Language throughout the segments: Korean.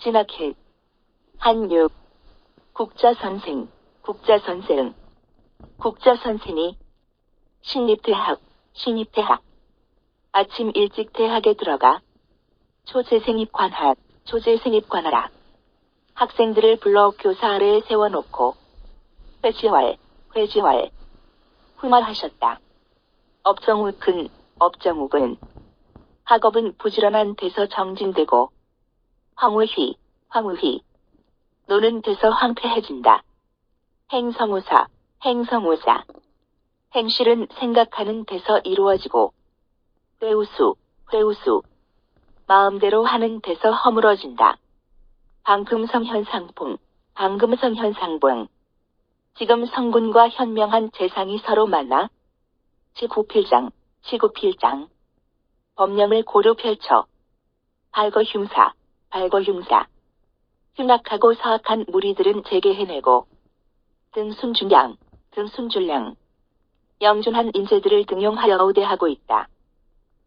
진학해. 한유. 국자선생, 국자선생. 국자선생이. 신입대학, 신입대학. 아침 일찍 대학에 들어가. 초재생입관하, 초재생입관하라. 학생들을 불러 교사 아래에 세워놓고 회지활, 회지활. 후말하셨다. 업정욱은, 업정욱은. 학업은 부지런한 데서 정진되고 황우희, 황우희. 노는 데서 황폐해진다. 행성우사, 행성우사. 행실은 생각하는 데서 이루어지고 회우수, 회우수. 마음대로 하는 데서 허물어진다. 방금성현상봉, 방금성현상봉. 지금 성군과 현명한 재상이 서로 만나 지구필장, 지구필장. 법령을 고루 펼쳐 발거흉사, 발거흉사. 흉악하고 사악한 무리들은 재개해내고 등순준량, 등순준량. 영준한 인재들을 등용하여 우대하고 있다.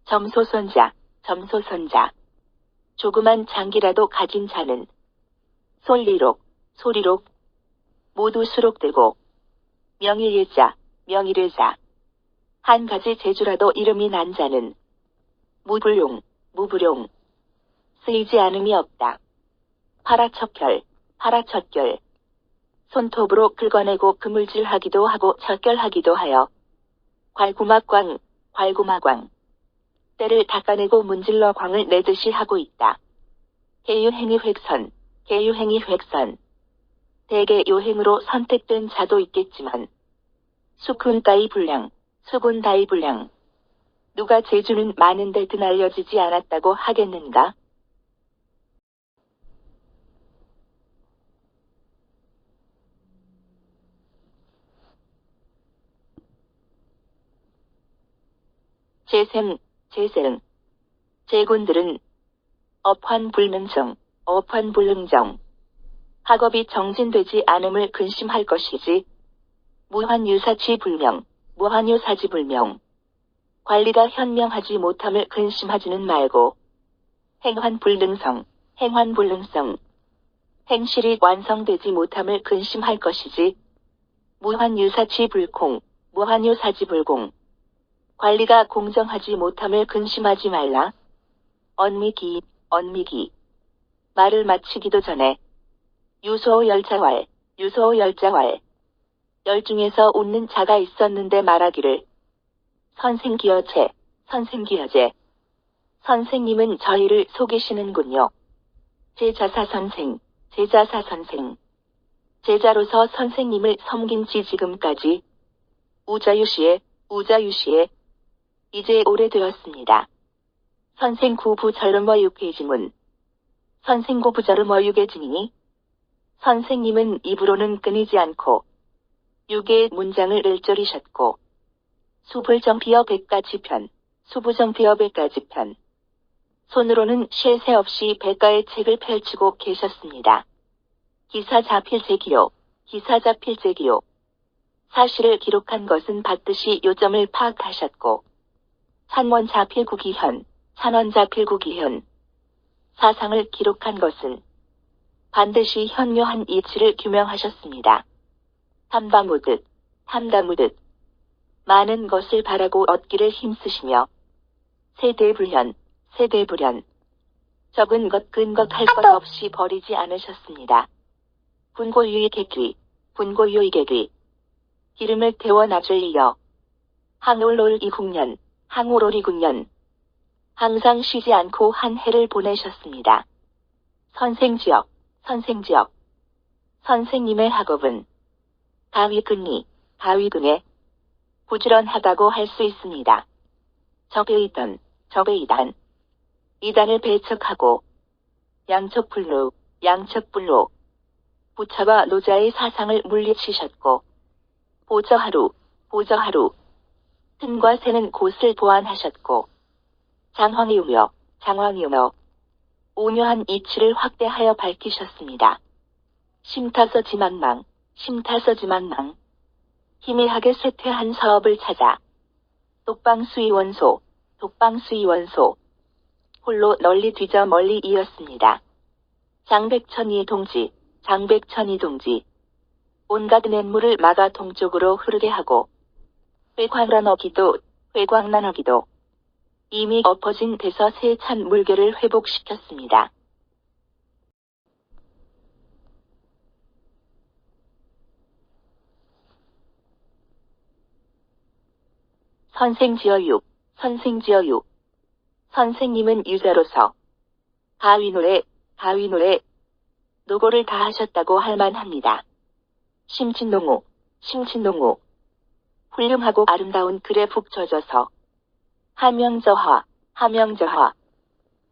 점소선자, 점소선자. 조그만 장기라도 가진 자는 솔리록, 소리록. 모두 수록되고 명일예자, 명일예자. 한 가지 재주라도 이름이 난 자는 무불용, 무불용. 쓰이지 않음이 없다. 파라척결, 파라척결. 손톱으로 긁어내고 그물질하기도 하고 척결하기도 하여 괄구막광, 괄구막광. 때를 닦아내고 문질러 광을 내듯이 하고 있다. 개유행위 획선, 개유행위 획선. 대개 요행으로 선택된 자도 있겠지만 수군다이 불량, 수군다이 불량. 누가 재주는 많은데 드날려지지 않았다고 하겠는가? 재생, 재생. 재군들은 업환불능정, 업환불능정. 학업이 정진되지 않음을 근심할 것이지 무환유사치불명, 무환유사지불명. 관리가 현명하지 못함을 근심하지는 말고 행환불능성, 행환불능성. 행실이 완성되지 못함을 근심할 것이지 무환유사치불공, 무환유사지불공. 관리가 공정하지 못함을 근심하지 말라. 언미기, 언미기. 말을 마치기도 전에 유소 열자왈, 유소 열자왈. 열중에서 웃는 자가 있었는데 말하기를 선생기여제, 선생기여제. 선생님은 저희를 속이시는군요. 제자사 선생, 제자사 선생. 제자로서 선생님을 섬긴 지 지금까지 우자유시에, 우자유시에. 이제 오래되었습니다. 선생구부 절름어 육회지문. 선생고부 절름어 육회지니. 선생님은 입으로는 끊이지 않고 육의 문장을 일절이셨고 수불정피어 백가지편, 수부정피어 백가지편. 손으로는 쉴 새 없이 백가의 책을 펼치고 계셨습니다. 기사자필제기요, 기사자필제기요. 사실을 기록한 것은 받듯이 요점을 파악하셨고 찬원자필구기현, 찬원자필구기현. 사상을 기록한 것은 반드시 현묘한 이치를 규명하셨습니다. 탐담우듯, 탐담우듯. 많은 것을 바라고 얻기를 힘쓰시며 세대불현, 세대불현. 적은 것 근것 할 것 없이 버리지 않으셨습니다. 분고유의개귀, 분고유의개귀. 기름을 태워 놔줄 이여. 항올롤이국년, 항올롤이국년. 항상 쉬지 않고 한 해를 보내셨습니다. 선생지역, 선생지역. 선생님의 학업은 가위근이, 가위근에 부지런하다고 할 수 있습니다. 적의이단, 적의이단. 이단을 배척하고 양척불로, 양척불로. 부처와 노자의 사상을 물리치셨고 보저하루, 보저하루. 틈과 새는 곳을 보완하셨고 장황이우며, 장황이우며. 오묘한 이치를 확대하여 밝히셨습니다. 심타서지망망, 심타서지망망. 희미하게 쇠퇴한 사업을 찾아 독방수의원소, 독방수의원소. 홀로 널리 뒤져 멀리 이었습니다. 장백천이 동지, 장백천이 동지. 온갖 냇물을 막아 동쪽으로 흐르게 하고 회광란어기도, 회광란어기도. 이미 엎어진 데서 세찬 물결을 회복시켰습니다. 선생지어육, 선생지어육. 선생님은 유자로서 가위노래, 가위노래, 노고를 다 하셨다고 할 만합니다. 심진농우, 심진농우. 훌륭하고 아름다운 글에 푹 젖어서 하명저하, 하명저하.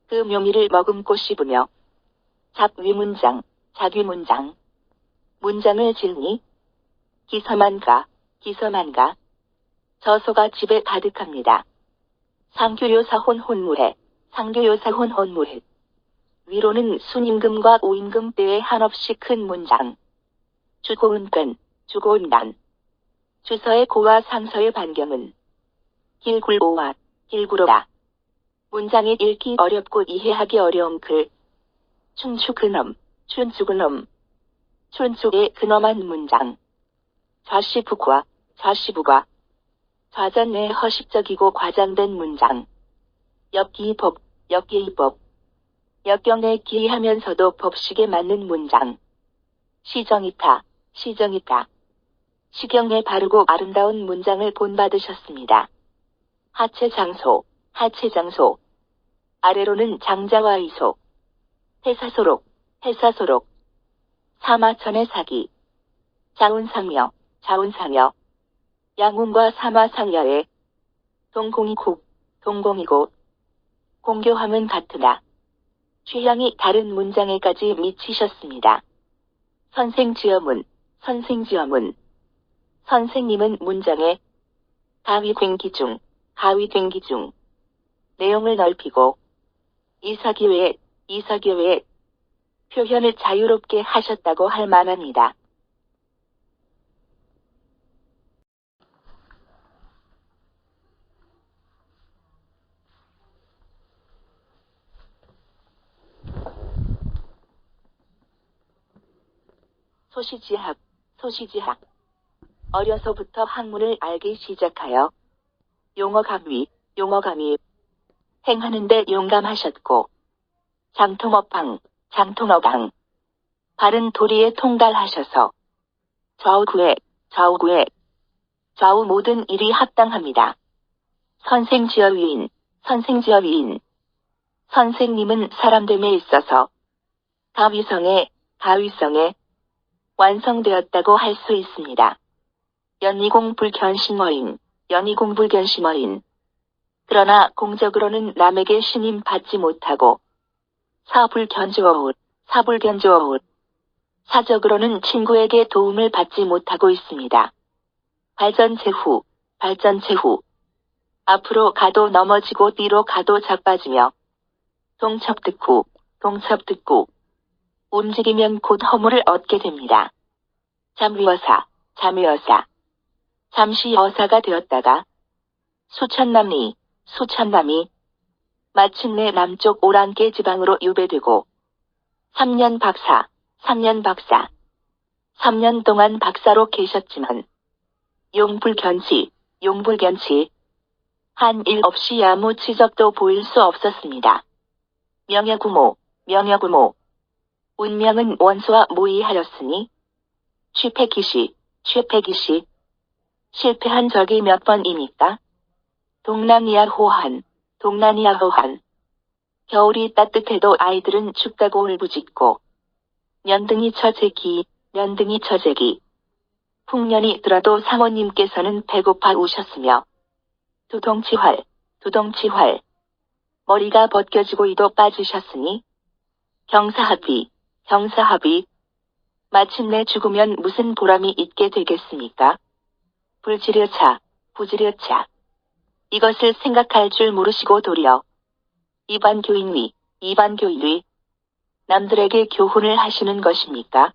그 묘미를 머금고 씹으며 잡위문장, 잡위문장. 문장을 질니 기서만가, 기서만가. 저소가 집에 가득합니다. 상교요사혼 혼무해, 상교요사혼 혼무해. 위로는 순임금과 오임금 때에 한없이 큰 문장. 주고은근, 주고은단. 주서의 고와 상서의 반경은 길굴오와 길구로다. 문장이 읽기 어렵고 이해하기 어려운 글. 춘추근엄, 춘추근엄. 춘추의 근엄한 문장. 좌시북과, 좌시북과. 좌전내 허식적이고 과장된 문장. 역기법, 역기법. 역경에 기이하면서도 법식에 맞는 문장. 시정이타, 시정이타. 시경에 바르고 아름다운 문장을 본받으셨습니다. 하체장소, 하체장소. 아래로는 장자와 이소. 해사소록, 해사소록. 사마천의 사기. 자운상여, 자운상여. 양운과 사마상여의 동공이국, 동공이고. 공교함은 같으나 취향이 다른 문장에까지 미치셨습니다. 선생지어문, 선생지어문. 선생님은 문장에 가위괭기중, 가위괭기중. 내용을 넓히고 이사기외에, 이사기외에 표현을 자유롭게 하셨다고 할 만합니다. 소시지학, 소시지학. 어려서부터 학문을 알기 시작하여 용어감위, 용어감위. 행하는데 용감하셨고 장통업방, 장통업방. 바른 도리에 통달하셔서 좌우구에, 좌우구에. 좌우 모든 일이 합당합니다. 선생지어위인, 선생지어위인. 선생님은 사람됨에 있어서 가위성에, 가위성에 완성되었다고 할 수 있습니다. 연희공불견심어인, 연희공불견심어인. 그러나 공적으로는 남에게 신임 받지 못하고 사불견조어웃, 사불견조어웃. 사적으로는 친구에게 도움을 받지 못하고 있습니다. 발전체후, 발전체후. 앞으로 가도 넘어지고 뒤로 가도 자빠지며 동첩듣고, 동첩듣고. 움직이면 곧 허물을 얻게 됩니다. 잠위어사, 잠위어사. 잠시 여사가 되었다가 수천남리, 수천남이. 마침내 남쪽 오랑캐 지방으로 유배되고 3년 박사, 3년 박사. 3년 동안 박사로 계셨지만 용불견치, 용불견치. 한 일 없이 아무 치적도 보일 수 없었습니다. 명예구모, 명예구모. 운명은 원수와 모의하였으니 취패기시, 취패기시. 실패한 적이 몇 번입니까? 동남이야 호한, 동남이야 호한. 겨울이 따뜻해도 아이들은 춥다고 울부짖고 년등이 처제기, 년등이 처제기. 풍년이 들어도 사모님께서는 배고파 우셨으며 두동치활, 두동치활. 머리가 벗겨지고 이도 빠지셨으니 경사합의, 경사합의. 마침내 죽으면 무슨 보람이 있게 되겠습니까? 불지려차, 부지려차. 이것을 생각할 줄 모르시고 도리어 이반교인위, 이반교인위. 남들에게 교훈을 하시는 것입니까?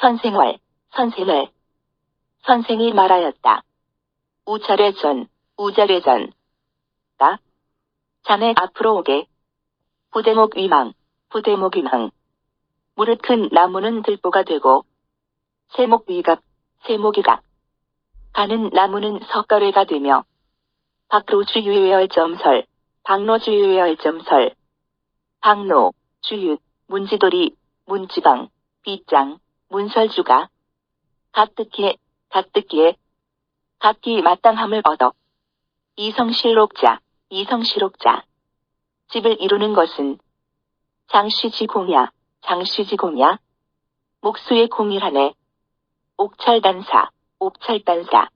선생활, 선생을. 선생이 말하였다. 우차례전, 우자례전. 가. 자네 앞으로 오게. 부대목 위망, 부대목 위망. 무릇 큰 나무는 들보가 되고, 세목 위갑, 세목이갑. 가는 나무는 석가래가 되며, 박로 주유의 점설, 박로 주유의 점설. 박로, 주유, 문지돌이, 문지방, 빗장, 문설주가. 각듣기에, 각듣기에. 각기 마땅함을 얻어. 이성실록자, 이성실록자. 집을 이루는 것은 장시지공야, 장시지공야. 목수의 공일하네. 옥철단사, 옥철단사.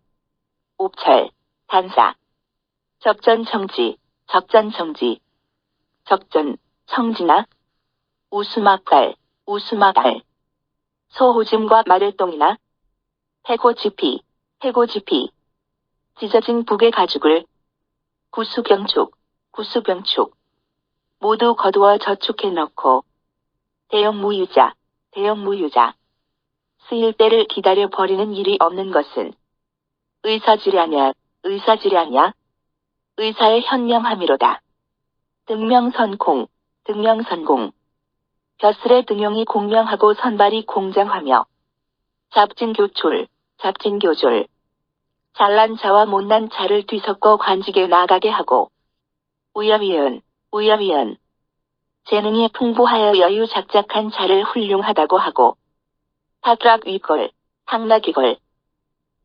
옥철, 단사. 적전청지, 적전청지. 적전, 청지나. 우수막달, 우수막달. 소호즘과 마를똥이나. 해고지피, 해고지피. 찢어진 북의 가죽을. 구수병축, 구수병축. 모두 거두어 저축해 넣고. 대형 무유자, 대형 무유자. 쓰일 때를 기다려 버리는 일이 없는 것은 의사지량이야, 의사지량이야. 의사의 현명함이로다. 등명선공, 등명선공. 벼슬의 등용이 공명하고 선발이 공정하며. 잡진교출, 잡진교졸. 잘난 자와 못난 자를 뒤섞어 관직에 나가게 하고. 우여위연, 우여위연. 재능이 풍부하여 여유작작한 자를 훌륭하다고 하고. 탁락위걸, 탁락위걸.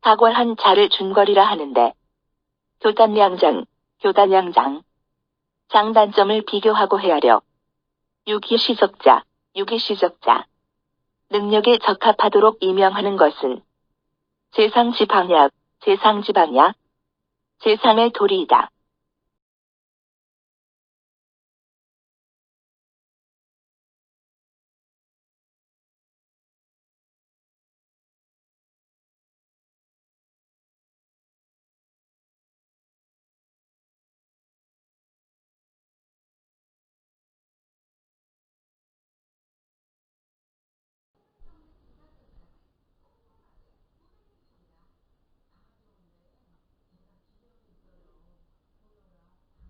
탁월한 자를 준걸이라 하는데. 교단량장, 교단량장. 장단점을 비교하고 헤아려. 유기시적자, 유기시적자. 능력에 적합하도록 임명하는 것은 재상지방약, 재상지방약. 재상의 도리이다.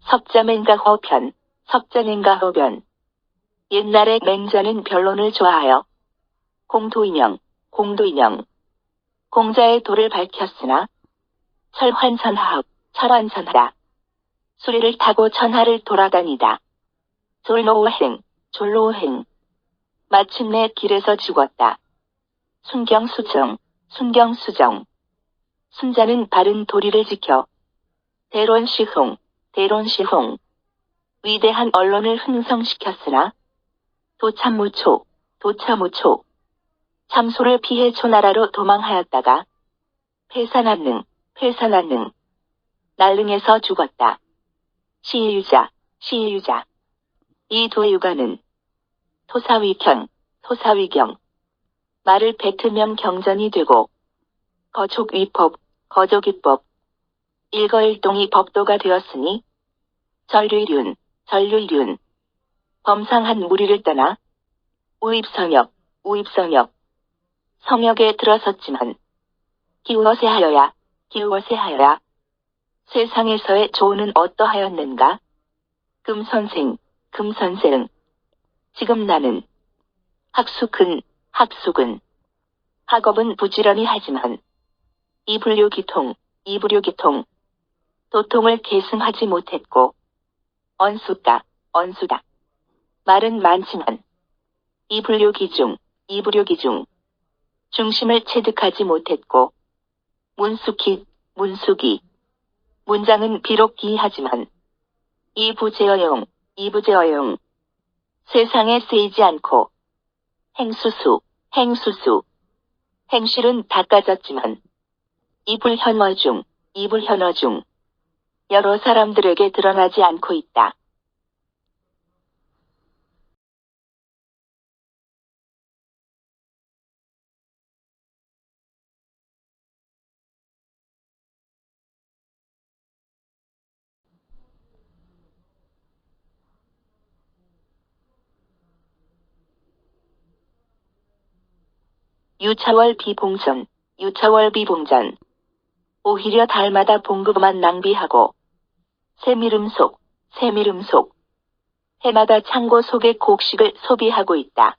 석자맹가 허편, 석자맹가 허변. 옛날에 맹자는 변론을 좋아하여 공도인형, 공도인형. 공자의 도를 밝혔으나 철환선하업, 철환선하라. 수리를 타고 천하를 돌아다니다. 졸로행, 졸로행. 마침내 길에서 죽었다. 순경수정, 순경수정. 순자는 바른 도리를 지켜 대론시홍, 대론시홍. 위대한 언론을 흥성시켰으나 도참무초, 도참무초. 참소를 피해 초나라로 도망하였다가 폐산한능, 폐산한능. 날릉에서 죽었다. 시유자, 시유자. 이 도유가는 토사위경, 토사위경. 말을 뱉으면 경전이 되고 거족위법, 거족위법. 일거일동이 법도가 되었으니 전류륜, 전류륜. 범상한 무리를 떠나 우입성역, 우입성역. 성역에 들어섰지만 기우엇에 하여야, 기우엇에 하여야. 세상에서의 조언은 어떠하였는가? 금선생, 금선생. 지금 나는 학숙은, 학숙은. 학업은 부지런히 하지만 이불요기통, 이불요기통. 도통을 계승하지 못했고 언수다, 언수다. 말은 많지만 이불요기중, 이불요기중. 중심을 체득하지 못했고 문숙희, 문숙이. 문장은 비록 기이하지만 이부제어용, 이부제어용. 세상에 쓰이지 않고 행수수, 행수수. 행실은 닦아졌지만 이불현어중, 이불현어중. 여러 사람들에게 드러나지 않고 있다. 유차월 비봉전, 유차월 비봉전. 오히려 달마다 봉급만 낭비하고 새미름 속, 새미름 속. 해마다 창고 속의 곡식을 소비하고 있다.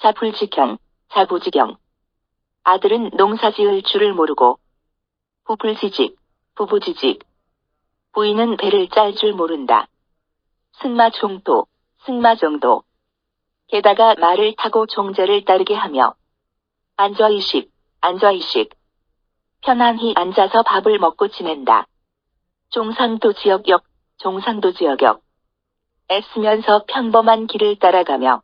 자불지경, 자부지경. 아들은 농사지을 줄을 모르고 부불지직, 부부지직. 부인은 배를 짤 줄 모른다. 승마종도, 승마정도. 게다가 말을 타고 종제를 따르게 하며 앉아이식, 앉아이식. 편안히 앉아서 밥을 먹고 지낸다. 종상도 지역역, 종상도 지역역. 애쓰면서 평범한 길을 따라가며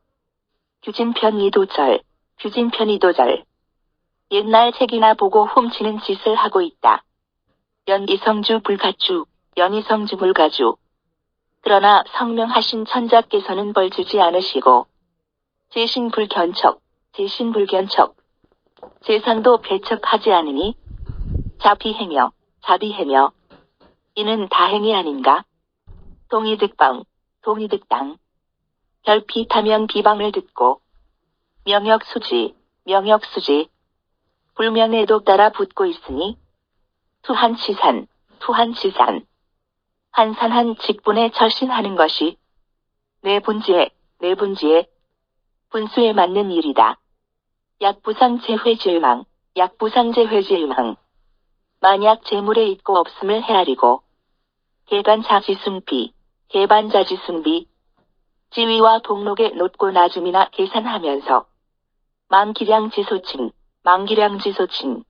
규진편이도절, 규진편이도절. 옛날 책이나 보고 훔치는 짓을 하고 있다. 연이성주 불가주, 연이성주 불가주. 그러나 성명하신 천자께서는 벌 주지 않으시고 제신불견척, 제신불견척. 재상도 배척하지 않으니 자비해며, 자비해며. 이는 다행이 아닌가? 동이득방, 동이득당. 결핍하면 비방을 듣고 명역수지, 명역수지. 불면에도 따라 붙고 있으니 투한치산, 투한치산. 한산한 직분에 절신하는 것이 내 분지에, 내 분지에 분수에 맞는 일이다. 약부상 재회질망, 약부상 재회질망. 만약 재물에 있고 없음을 헤아리고 개반자지승비, 개반자지승비. 지위와 동록의 높고 낮음이나 계산하면서 망기량지소칭, 망기량지소칭.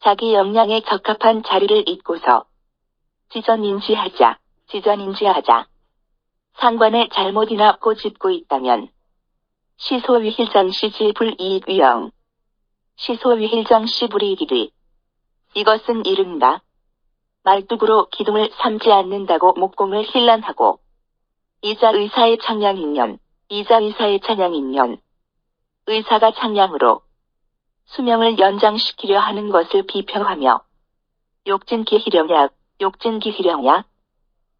자기 역량에 적합한 자리를 잇고서 지전인지하자, 지전인지하자. 상관의 잘못이나 꼬집고 있다면 시소위힐장시 불이익위영. 시소위힐장시 불이익이리. 이것은 이른다. 말뚝으로 기둥을 삼지 않는다고 목공을 힐난하고 이자 의사의 창량인연, 이자 의사의 찬양인연. 의사가 창량으로 수명을 연장시키려 하는 것을 비평하며 욕진기희령약, 욕진기희령약.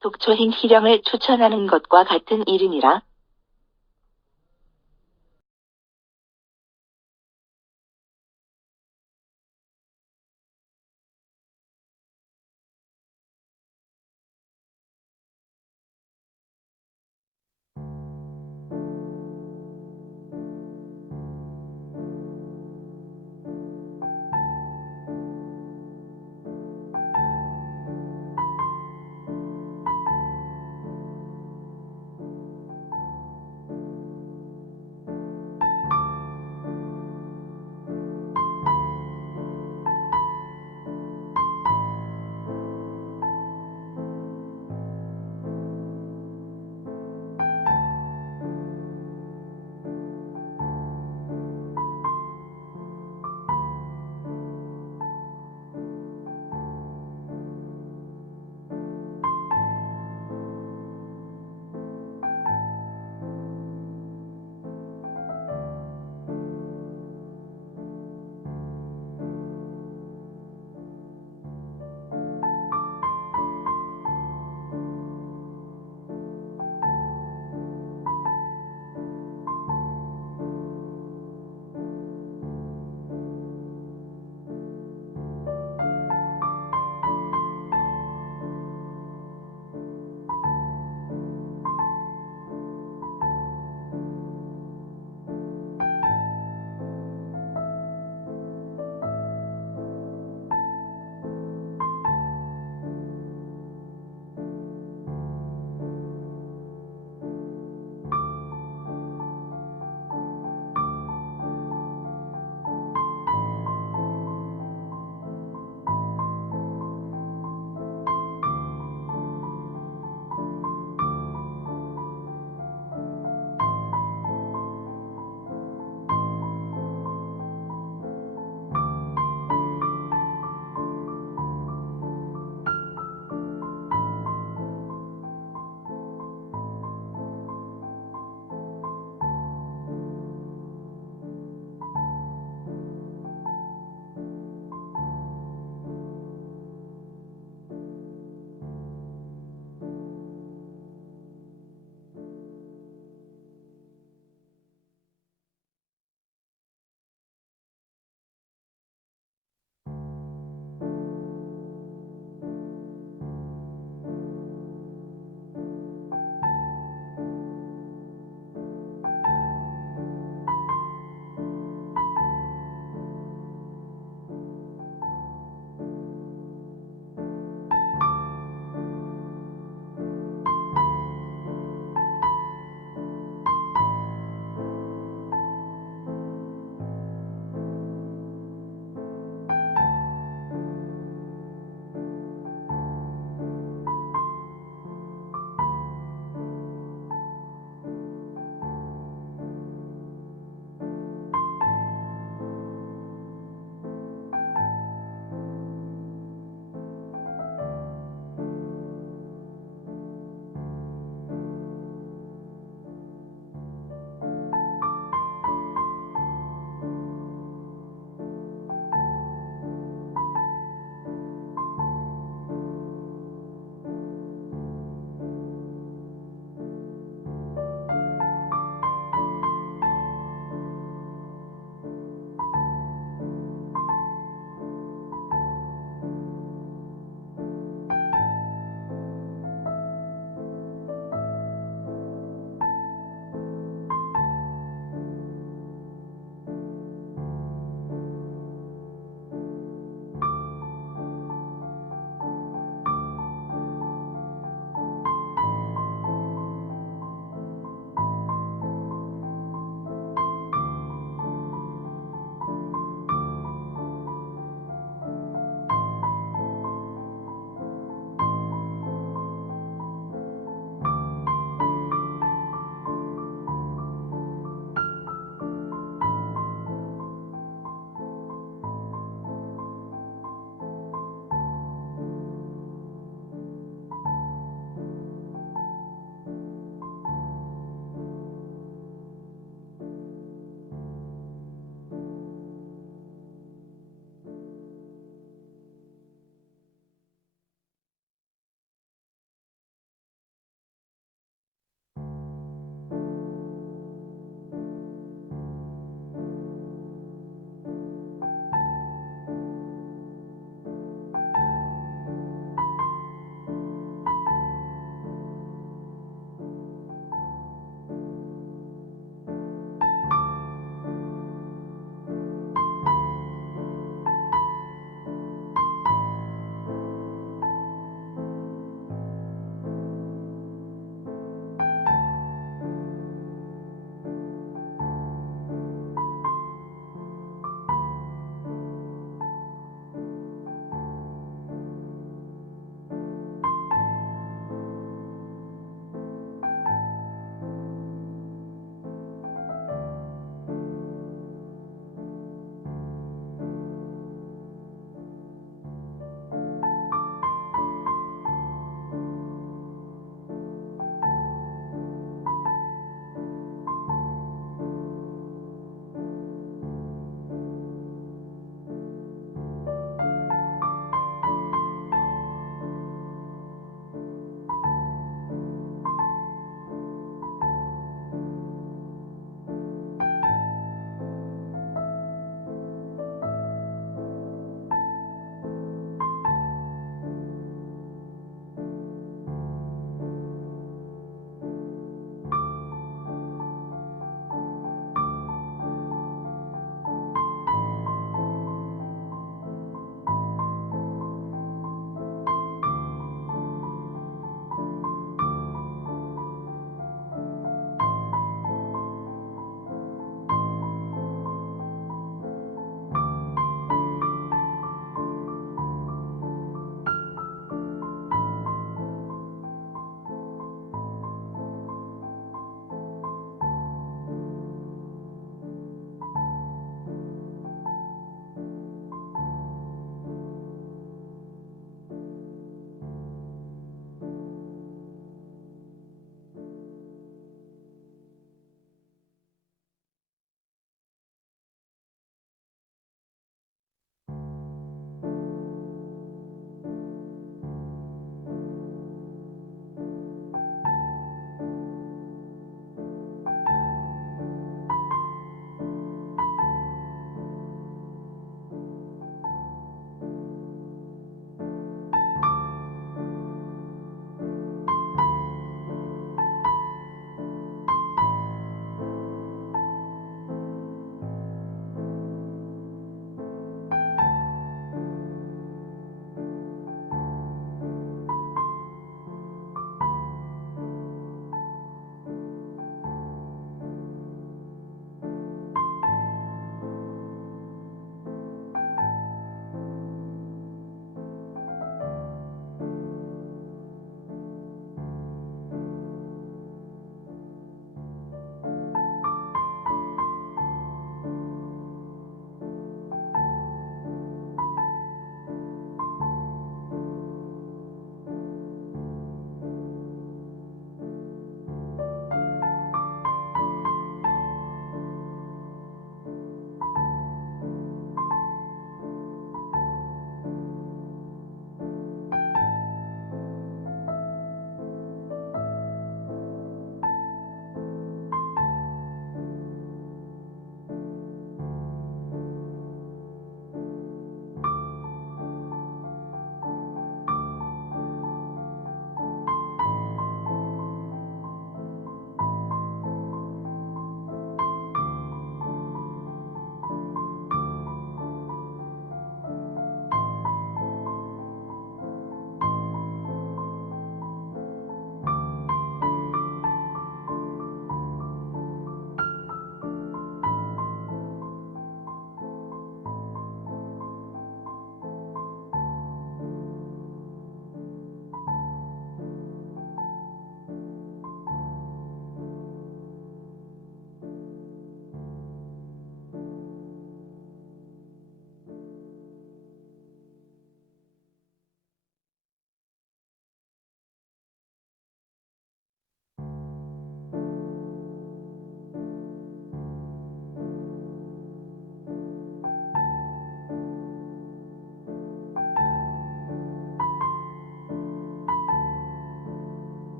독초행 희령을 추천하는 것과 같은 일이니라.